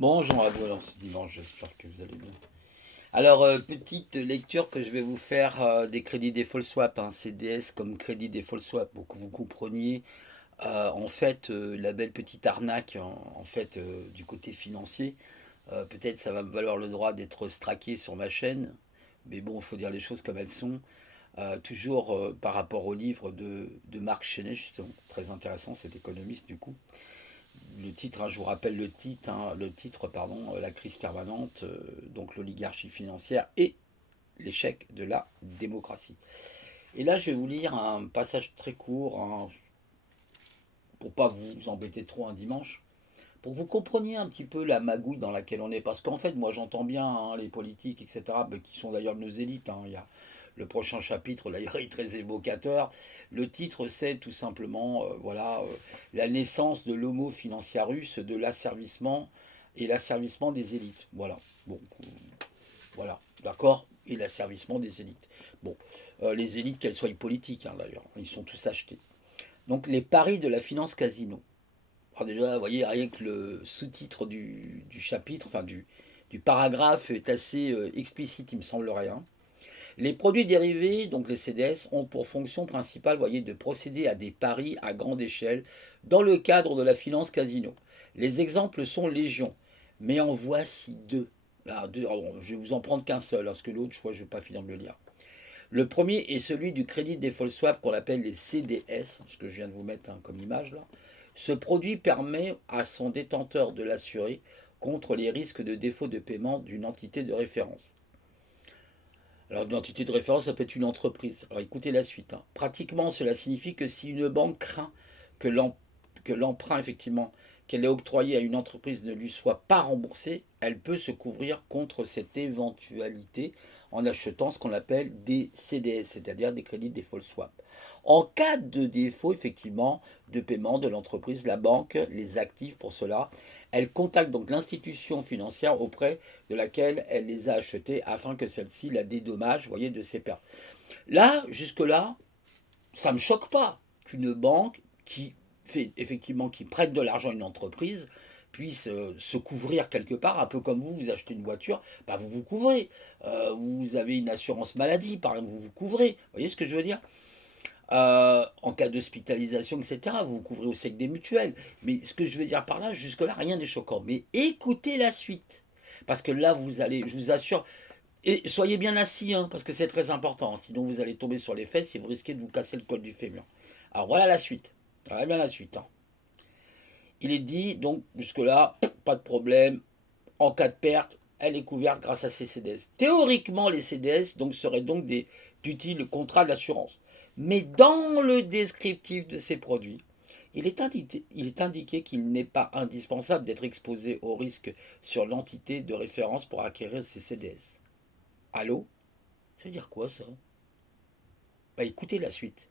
Bonjour à vous, alors ce dimanche, j'espère que vous allez bien. Alors, petite lecture que je vais vous faire des crédits default swap, hein, CDS comme crédit default swap, pour que vous compreniez la belle petite arnaque du côté financier. Peut-être ça va me valoir le droit d'être straqué sur ma chaîne, mais bon, il faut dire les choses comme elles sont. Toujours par rapport au livre de Marc Chenet, justement, très intéressant cet économiste du coup. Le titre, hein, je vous rappelle le titre, pardon, la crise permanente, donc l'oligarchie financière et l'échec de la démocratie. Et là, je vais vous lire un passage très court, hein, pour pas vous embêter trop un dimanche, pour que vous compreniez un petit peu la magouille dans laquelle on est. Parce qu'en fait, moi, j'entends bien hein, les politiques, etc., mais qui sont d'ailleurs nos élites. Hein. Il y a le prochain chapitre, d'ailleurs, est très évocateur. Le titre, c'est tout simplement, la naissance de l'homo financiarus, de l'asservissement et l'asservissement des élites. Voilà. Bon, voilà, d'accord. Et l'asservissement des élites. Bon, les élites, qu'elles soient politiques, hein, d'ailleurs, ils sont tous achetés. Donc, les paris de la finance casino. Alors déjà, vous voyez, rien que le sous-titre du chapitre, du paragraphe est assez explicite, il me semblerait. Hein. Les produits dérivés, donc les CDS, ont pour fonction principale, vous voyez, de procéder à des paris à grande échelle dans le cadre de la finance casino. Les exemples sont légion, mais en voici deux. Là, deux alors, je vais vous en prendre qu'un seul, parce que l'autre, je ne vais pas finir de le lire. Le premier est celui du crédit default swap qu'on appelle les CDS, ce que je viens de vous mettre hein, comme image là. Ce produit permet à son détenteur de l'assurer contre les risques de défaut de paiement d'une entité de référence. Alors, une entité de référence, ça peut être une entreprise. Alors, écoutez la suite. Hein. Pratiquement, cela signifie que si une banque craint que l'emprunt, effectivement, qu'elle ait octroyé à une entreprise ne lui soit pas remboursé, elle peut se couvrir contre cette éventualité en achetant ce qu'on appelle des CDS, c'est-à-dire des crédits default swap. En cas de défaut, effectivement, de paiement de l'entreprise, la banque les active pour cela. Elle contacte donc l'institution financière auprès de laquelle elle les a achetés afin que celle-ci la dédommage, vous voyez, de ses pertes. Là, jusque-là, ça ne me choque pas qu'une banque qui fait effectivement qui prête de l'argent à une entreprise puisse se couvrir quelque part, un peu comme vous achetez une voiture, bah vous vous couvrez. Vous avez une assurance maladie, par exemple, vous vous couvrez. Vous voyez ce que je veux dire? En cas d'hospitalisation, etc., vous vous couvrez au sec des mutuelles. Mais ce que je veux dire par là, jusque-là, rien n'est choquant. Mais écoutez la suite. Parce que là, vous allez, je vous assure, et soyez bien assis, hein, parce que c'est très important. Sinon, vous allez tomber sur les fesses et vous risquez de vous casser le col du fémur. Alors voilà la suite. Voilà bien la suite. Hein. Il est dit, donc, jusque-là, pas de problème. En cas de perte, elle est couverte grâce à ces CDS. Théoriquement, les CDS donc, seraient donc des d'utiles contrats d'assurance. Mais dans le descriptif de ces produits, il est indiqué qu'il n'est pas indispensable d'être exposé au risque sur l'entité de référence pour acquérir ces CDS. Allô? Ça veut dire quoi ça? Bah écoutez la suite.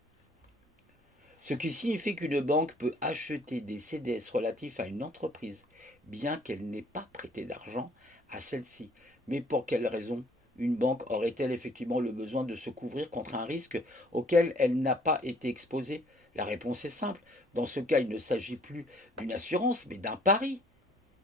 Ce qui signifie qu'une banque peut acheter des CDS relatifs à une entreprise, bien qu'elle n'ait pas prêté d'argent à celle-ci. Mais pour quelle raison une banque aurait-elle effectivement le besoin de se couvrir contre un risque auquel elle n'a pas été exposée? La réponse est simple. Dans ce cas, il ne s'agit plus d'une assurance, mais d'un pari.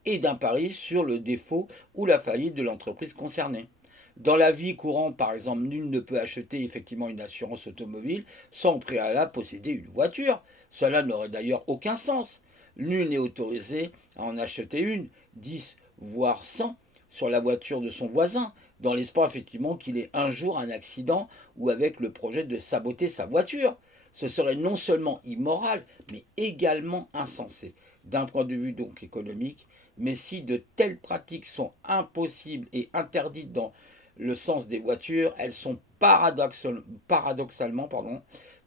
Et d'un pari sur le défaut ou la faillite de l'entreprise concernée. Dans la vie courante, par exemple, nul ne peut acheter effectivement une assurance automobile sans au préalable posséder une voiture. Cela n'aurait d'ailleurs aucun sens. Nul n'est autorisé à en acheter une, 10 voire 100 sur la voiture de son voisin, dans l'espoir effectivement qu'il ait un jour un accident ou avec le projet de saboter sa voiture. Ce serait non seulement immoral, mais également insensé, d'un point de vue donc économique. Mais si de telles pratiques sont impossibles et interdites dans le sens des voitures, elles sont paradoxalement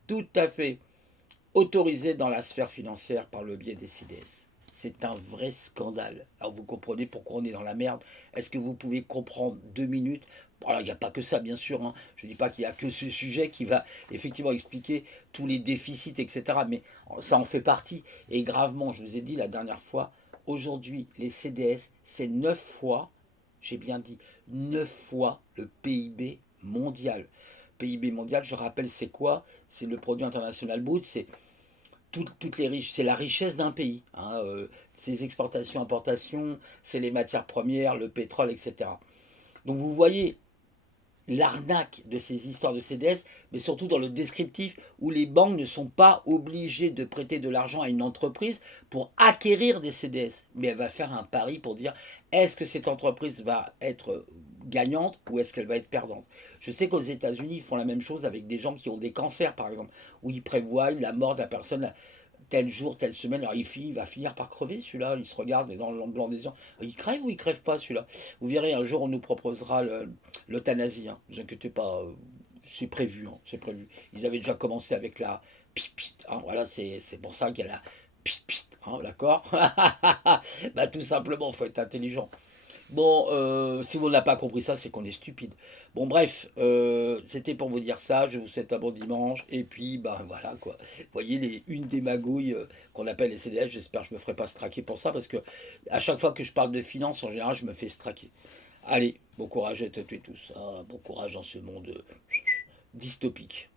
tout à fait autorisées dans la sphère financière par le biais des CDS. C'est un vrai scandale. Alors vous comprenez pourquoi on est dans la merde. Est-ce que vous pouvez comprendre 2 minutes? Alors il n'y a pas que ça bien sûr. Hein. Je ne dis pas qu'il n'y a que ce sujet qui va effectivement expliquer tous les déficits, etc. Mais ça en fait partie. Et gravement, je vous ai dit la dernière fois, aujourd'hui les CDS, c'est 9 fois, j'ai bien dit, 9 fois le PIB mondial. PIB mondial, je rappelle, c'est quoi? C'est le produit international brut, c'est toutes les riches, c'est la richesse d'un pays, hein, ses exportations, importations, c'est les matières premières, le pétrole, etc. Donc vous voyez l'arnaque de ces histoires de CDS, mais surtout dans le descriptif où les banques ne sont pas obligées de prêter de l'argent à une entreprise pour acquérir des CDS. Mais elle va faire un pari pour dire est-ce que cette entreprise va être gagnante ou est-ce qu'elle va être perdante. Je sais qu'aux États-Unis, ils font la même chose avec des gens qui ont des cancers, par exemple, où ils prévoient la mort de la personne tel jour, telle semaine. Alors il va finir par crever celui-là, il se regarde dans le blanc des yeux. Il crève ou il crève pas celui-là. Vous verrez, un jour on nous proposera l'euthanasie. Hein. Ne vous inquiétez pas, c'est prévu, hein, c'est prévu. Ils avaient déjà commencé avec la pipiste. Hein, voilà, c'est pour ça qu'il y a la pipiste. Hein, d'accord. Bah tout simplement, faut être intelligent. Bon, si vous n'avez pas compris ça, c'est qu'on est stupide. Bon, bref, c'était pour vous dire ça. Je vous souhaite un bon dimanche. Et puis, ben voilà quoi. Vous voyez, une des magouilles qu'on appelle les CDS. J'espère que je me ferai pas straquer pour ça parce que à chaque fois que je parle de finance, en général, je me fais straquer. Allez, bon courage à toutes et tous. Hein, bon courage dans ce monde dystopique.